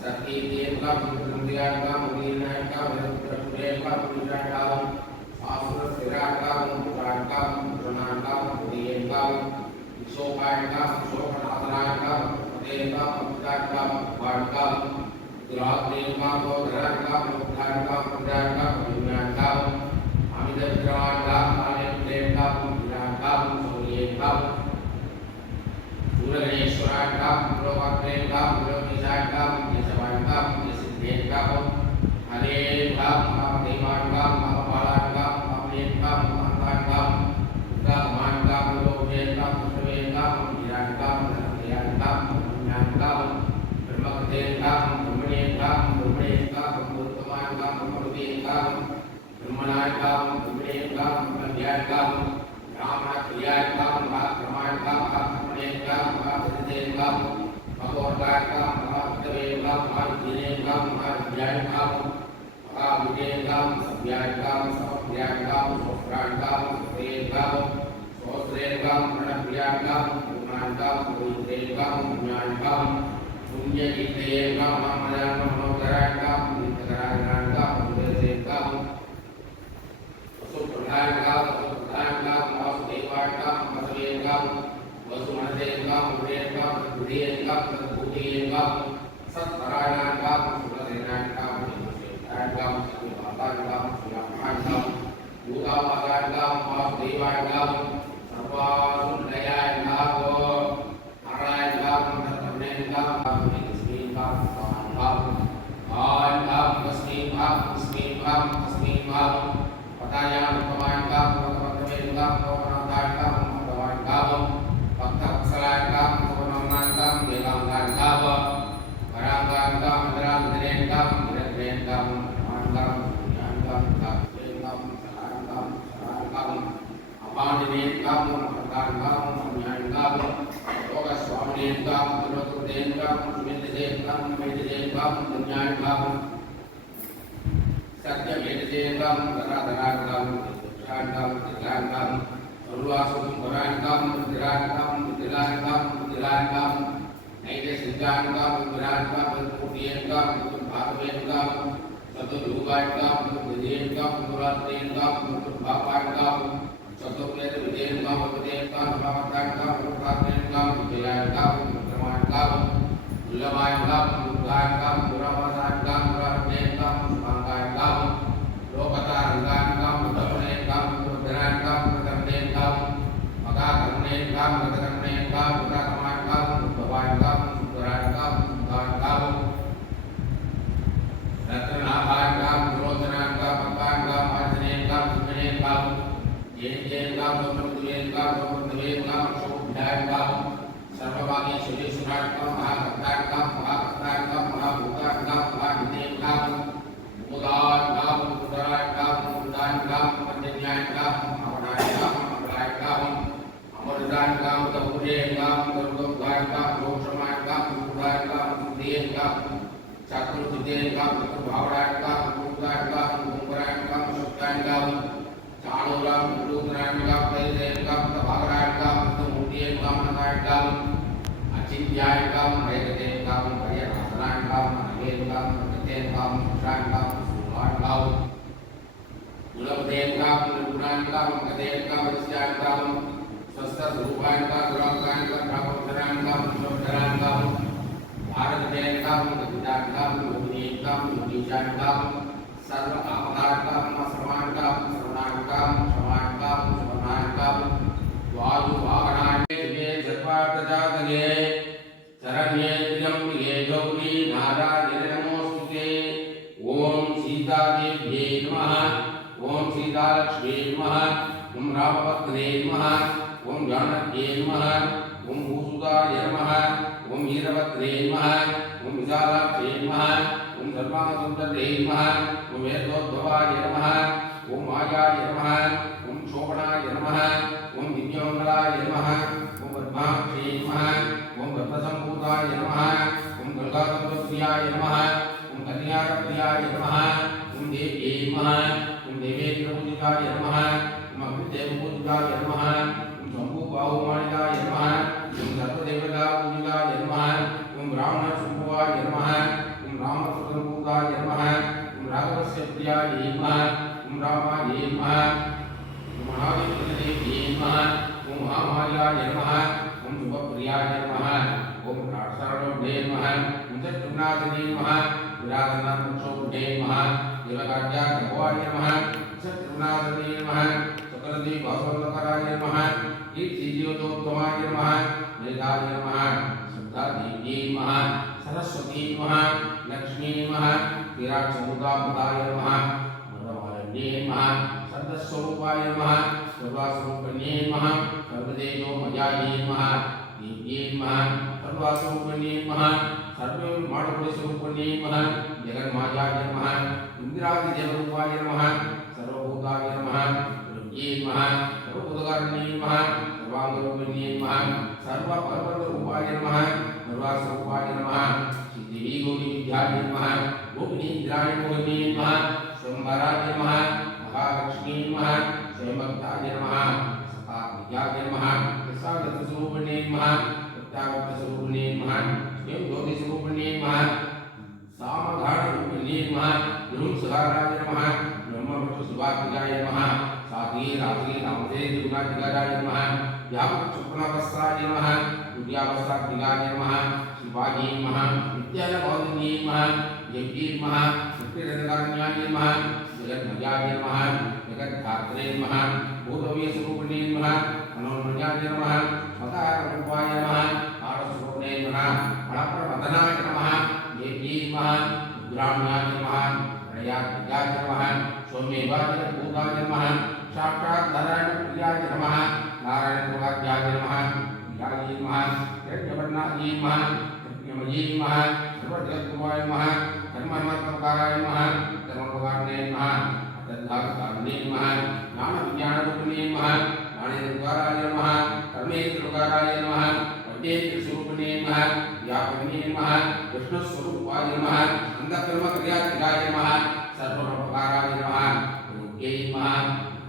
Sakti Ram राघवस्य प्रियाय नमः ओम रामाय नमः महादेवदेव्यै नमः ओम महामायाय नमः ओम शुभप्रियाय नमः ओम राक्षसारोढे नमः ओम शत्रुघ्नाथने नमः विराजनाथोढे नमः देवकार्याय नमः शत्रुघ्नाथने नमः सकलदेववल्लभकाराय नमः कीर्तिज्योतोत्तमाय नमः मेधाय नमः श्रद्धादेव्यै नमः सरस्वती नमः लक्ष्मी नमः विराट्समुद्रापदाय नमः मदमालिन्ये नमः सद्स्वरूपाय नमः सर्वास्वरूपिण्ये नमः सर्वदेवमयायै नमः देव्यै नमः सर्वास्वरूपिण्ये नमः सर्वमाणुस्वरूपिण्ये नमः जगन्मायाय नमः इन्द्रादिदेवरूपाय नमः सर्वभूताय नमः रुद्र्यै नमः सर्वभूतकारिण्ये नमः सर्वाङ्गरूपिण्ये नमः सर्वपर्वतरूपाय नमः सर्वास्वरूपाय नमः श्रीदेवी गौरीविद्याय नमः गोपिनीन्द्राय मोहिनी नमः स्वयंवराय नमः महालक्ष्मी नमः स्वयंभक्ताय नमः सकात्मिकाय नमः प्रसादस्वरूपिणे नमः प्रत्यागतस्वरूपिणे नमः स्वयं ज्योतिस्वरूपिणे नमः सामगाढरूपिणे नमः गुरुसहाराय नमः ब्रह्मविष्णुशिवात्मिकाय नमः साधी रात्रि नामधे दुर्गाधिकाराय नमः व्यापकशुक्लावस्त्राय नमः दुर्यावस्त्रात्मिकाय नमः शिवायै नमः नित्यानगौरिण्यै नमः देव्यै नमः नित्यरत्नकारिण्याय नमः जगन्मयाय नमः जगद्धात्रे नमः भूतवीयस्वरूपिणे नमः मनोन्मयाय नमः मदारूपाय नमः आरस्वरूपिणे नमः फलप्रवदनाय नमः देव्यै नमः रुद्राण्याय नमः प्रयात्मिकाय नमः सौम्यवादिभूताय नमः साक्षात् नारायणप्रियाय नमः नारायणप्रभात्याय नमः विद्यायै नमः यज्ञवर्णायै नमः यज्ञमयै नमः सर्वजगद्गुरुवाय नमः धर्ममत्पकाराय नमः धर्मप्रकारिणे नमः तद्धातुकारिणे नमः ज्ञानविज्ञानरूपिणे नमः ज्ञानेन्द्रकाराय नमः कर्मेन्द्रकाराय नमः पद्येन्द्रस्वरूपिणे नमः व्यापिने नमः विष्णुस्वरूपाय नमः अन्धकर्मक्रियात्मिकाय नमः सर्वप्रकाराय नमः रूप्यै नमः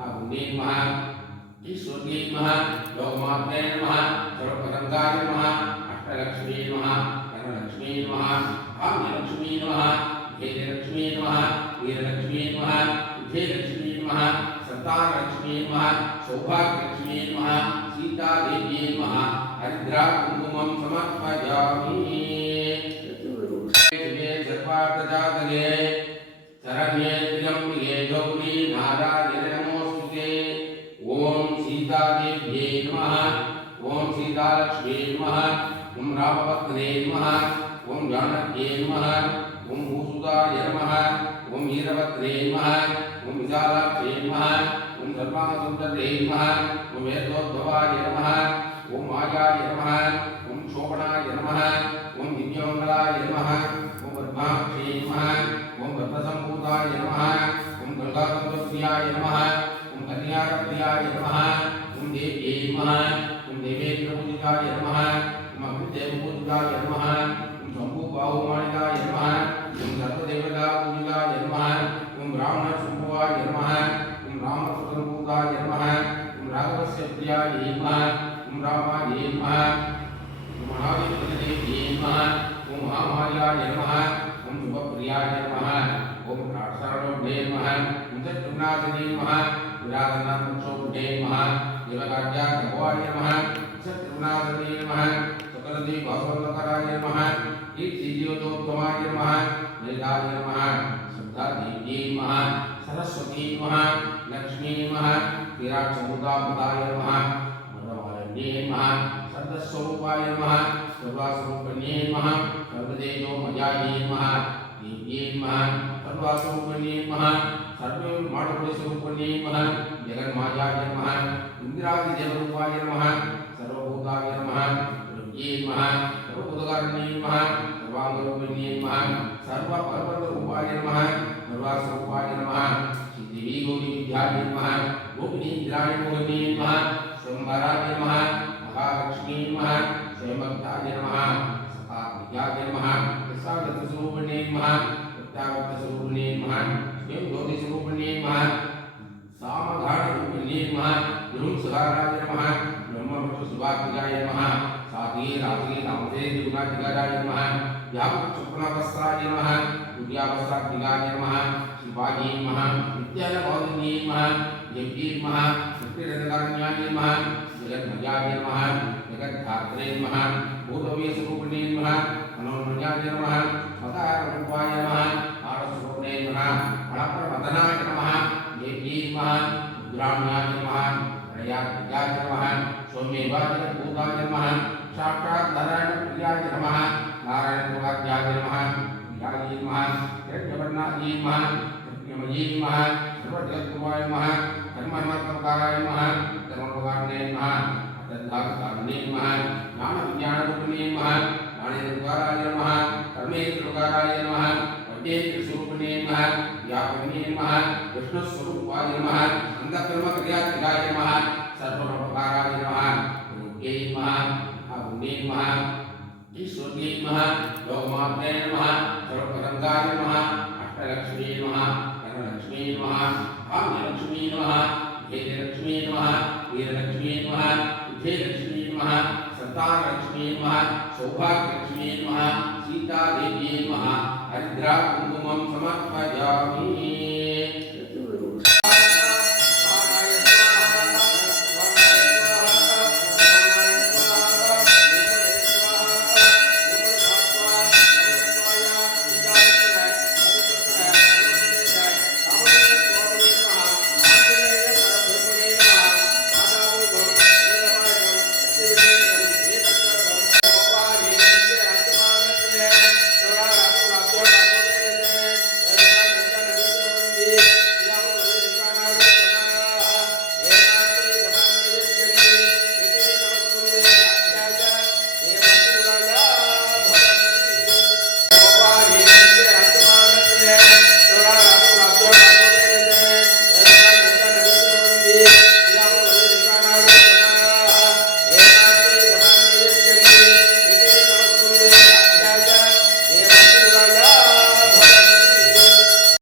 आगुणे नमः ईश्वर्यै नमः लोकमात्रे नमः सर्वपदङ्गाय नमः अष्टलक्ष्मी नमः धनलक्ष्मी नमः काम्यलक्ष्मी नमः भेदलक्ष्मी नमः वीरलक्ष्मी नमः विजयलक्ष्मी नमः संतानलक्ष्मी नमः सौभाग्यलक्ष्मी नमः सीतादेव्यै नमः हरिद्रा कुङ्कुमं समर्पयामि सर्वार्थजातके शरण्ये त्र्यम्बके गौरी नारायणे नमोऽस्तुते ओम सीतादेव्यै नमः ओम सीतालक्ष्मी नमः ओम रामपत्ने नमः ओम जानक्यै नमः ओम भूसुताय नमः ओम वीरभद्रे नमः ओम विशालाक्षे नमः ओम सर्वांगसुन्दरे नमः ओम वेदोद्भवाय नमः ओम मायाय नमः ओम शोभनाय नमः ओम दिव्यमङ्गलाय नमः ओम पद्माक्षे नमः ओम रत्नसम्भूताय नमः ओम गङ्गातन्त्रप्रियाय नमः ओम कन्याप्रियाय नमः ओम देव्यै नमः ओम देवेन्द्रपूजिताय नमः ओम अग्निदेवपूजिताय नमः ओम शम्भुबाहुमानिताय नमः ओम सर्वदेवतापूजिताय नमः ओम ब्राह्मणशम्भुवाय नमः ओम रामसुतनुभूताय नमः ओम राघवस्य प्रियाय नमः ओम रामाय नमः ओम महादेवदेव्यै नमः ओम महामायाय नमः ओम शुभप्रियाय नमः ओम राक्षसारोढे नमः ओम शत्रुघ्नाथने नमः विराजनाथोढे नमः देवकार्याय नमः शत्रुघ्नाथने नमः सकलदेववल्लभकाराय नमः कीर्तिज्योतोत्तमाय नमः मेधाय नमः श्रद्धादेव्यै नमः सरस्वती नमः लक्ष्मी नमः विराट्समुद्रापदाय नमः मदमालिन्ये नमः सद्स्वरूपाय नमः सर्वास्वरूपिण्ये नमः सर्वदेवमयायै नमः देव्यै नमः सर्वास्वरूपिण्ये नमः सर्वमाणुस्वरूपिण्ये नमः जगन्मायाय नमः इन्द्रादिदेवरूपाय नमः सर्वभूताय नमः रुद्र्यै नमः सर्वभूतकारिण्ये नमः सर्वाङ्गरूपिण्ये नमः सर्वपर्वतरूपाय नमः सर्वास्वरूपाय नमः श्रीदेवी गौरीविद्याय नमः गोपिनीन्द्राय मोहिनी नमः स्वयंवराय नमः महालक्ष्मी नमः स्वयंभक्ताय नमः सकात्मिकाय नमः प्रसादस्वरूपिणे नमः प्रत्यागतस्वरूपिणे नमः स्वयं ज्योतिस्वरूपिणे नमः सामगाढरूपिणे नमः गुरुसहाराय नमः ब्रह्मविष्णुशिवात्मिकाय नमः साधी रात्रि नामधे दुर्गाधिकाराय नमः व्यापकशुक्लावस्त्राय नमः दुर्यावस्त्रात्मिकाय नमः शिवाजी नमः नित्यानंदमोहिनी नमः देवी नमः नित्यरंजनाय नमः जगन्मयाय नमः जगद्धात्रे नमः भूतवीयस्वरूपिणे नमः मनोन्मयाय नमः मदारूपाय नमः आरस्वरूपिणे नमः मणप्रमदनाय नमः देवी नमः रुद्राण्याय नमः प्रयात्याय नमः सौम्यवाय भूताय नमः साक्षात् नारायणप्रियाय नमः नारायणभगवाय नमः प्रियाय नमः यज्ञवर्णाय नमः यज्ञमये नमः सर्वजगद्गुरुवाय नमः धर्ममर्मकाराय नमः धर्मभगवाने नमः तद्धातुकारिणे नमः ज्ञानविज्ञानरूपिणे नमः ज्ञानेन्द्रकाराय नमः कर्मेन्द्रकाराय नमः वैद्येन्द्रस्वरूपिणे नमः व्यापिने नमः विष्णुस्वरूपाय नमः अन्धकर्मक्रियात्मिकाय नमः सर्वोपकाराय नमः गुरुज्ञे नमः आगुणे नमः ईश्वरज्ञे नमः लोकमात्रे नमः सर्वपरङ्गाय नमः अष्टलक्ष्मी नमः धनलक्ष्मी नमः भाग्यलक्ष्मी नमः धेयलक्ष्मी नमः वीरलक्ष्मी नमः विजयलक्ष्मी नमः संतानलक्ष्मी नमः सौभाग्यलक्ष्मी नमः सीतादेव्यै नमः हरिद्रा कुङ्कुमं समर्पयामि।